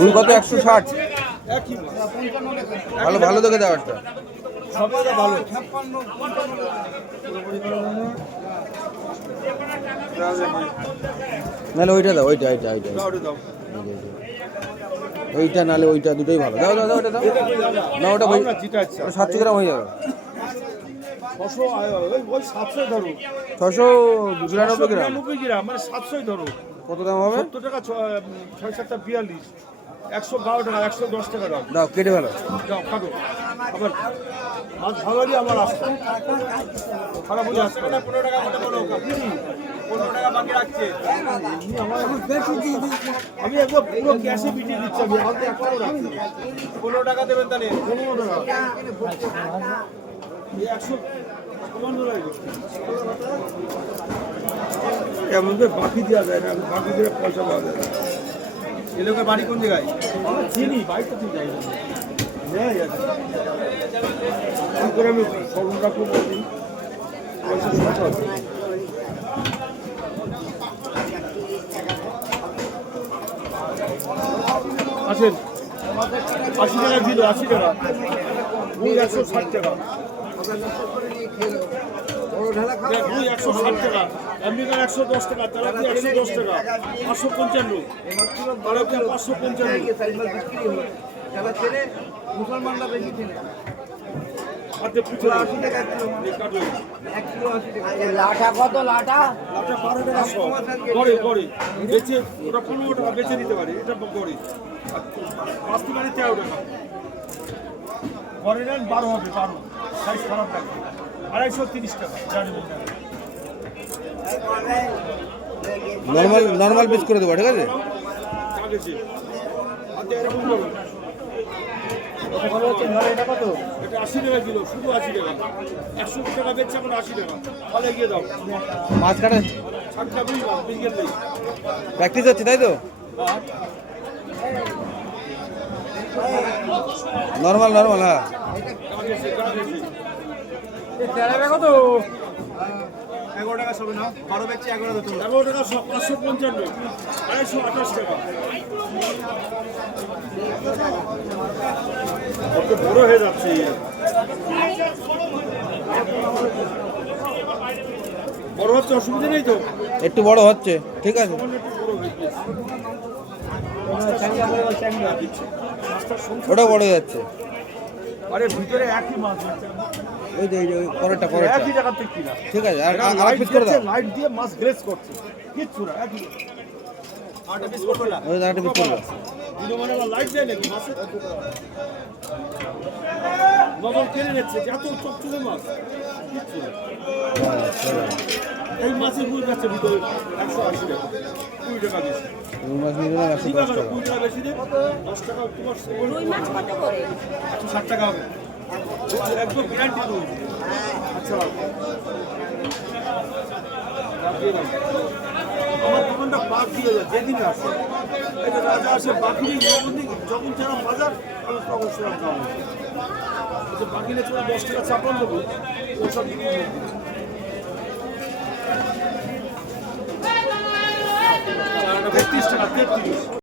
রুই কত 160? ভালো ভালো দেখে দাও একটা। নাহলে ওইটা দাও, ওইটা এইটা এইটা এইটা নাহলে ওইটা, দুটোই ভালো। দাও দাও দাও ওটা দাও না, ওটা 700 গ্রাম হয়ে যাবে। 692 গ্রাম মানে 700 ধরো। কত দাম হবে? 70 টাকা 6 7টা 42, 112 টাকা, 110 টাকা দাও। দাও কেটে ভালো দাও কাটো। আবার মাছ ভালো হলে আমার আসবে, খারাপ হলে আসবে না। 15 টাকা মতো বলো, 15 টাকা বাকি রাখছে। আমি একদম পুরো ক্যাশে বিটিয়ে দিচ্ছি। আমি হাতে একবারও রাখছি। 15 টাকা দেবেন তাহলে। 15 টাকা 100 এমন বাকি দেওয়া যায় না, বাকি দিয়ে পয়সা পাওয়া যায় না। এ লোকের বাড়ি কোন জায়গায়? চিনি, বাড়িটা ঠিক যাই না। করে আমি স্মরণ রাখবো, পয়সা শর্ট হবে। আসেন, 80 টাকা দিল, 80 টাকা, 160 টাকা, 160 টাকা, আমেরিকার 110 টাকা, তেলাপিয়া 110 টাকা, 555, তেলাপিয়া 555। মুসলমানরা বেশি কিনে। লাটা কত? লাটা 12 টাকা শো করে করে বেচে, ওটা 15 টাকা বেচে দিতে পারে। এটা করে 5 টাকা 13 টাকা করে নেন, 12 হবে, 12 সাইজ খারাপ লাগে। 230 টাকা জানি না। নরমাল নরমাল পিস করে দেবো, ঠিক আছে? এরকম করুন। ভালো হচ্ছে। এটা কত? এটা 80 টাকা কিলো, শুধু 80 টাকা। 100 টাকা বেচছে, এখন 80 টাকা। তাহলে গিয়ে দাও। মাছ কাটে ছাড়টা বুঝলাম, বিস্কেট নেই। প্র্যাকটিস হচ্ছে তাই তো? নরমাল নরমাল, হ্যাঁ। কত? 11 টাকা সবে না, 12 বেচছে, 11 টাকা। 11 টাকা 555, 228 টাকা। কত বড় হয়ে যাচ্ছে। বড় হচ্ছে, অসুবিধা নেই তো? একটু বড় হচ্ছে, ঠিক আছে। ওটা বড় হয়ে যাচ্ছে। আরে ভিতরে একই মাছ, ওই যে ওই পরেরটা পরেরটা একই জায়গা থেকে কিনা। ঠিক আছে। আর আর পিস করে দাও। লাইট দিয়ে মাছ গ্রেস করছে, কিচ্ছু না, একই। আটা পিস করবে না, ওই আরেকটা পিস করে দাও। দুটো মানে লাইট দেয় নাকি মাছে? নজর কেড়ে নিচ্ছে, এত চকচকে মাছ, কিচ্ছু না। এই মাছের রুই যাচ্ছে ভিতরে 180 টাকা, 20 টাকা বেশি। রুই মাছ নিয়ে গেলাম 110 টাকা। 20 টাকা বেশি দেয়, 10 টাকা তোমার। রুই মাছ কত করে? 160 টাকা হবে, একদম গ্যারান্টি রুই। আচ্ছা, আমার দোকানটা পাক দিয়ে যায় যেদিন আসে। এই যে রাজা আসে, বাকি যখন যারা বাজার, আমি তখন সেরকম দাম হয়। বাকি নিয়ে 10 টাকা চাপান দেবো, ওসব 33 টাকা, 33।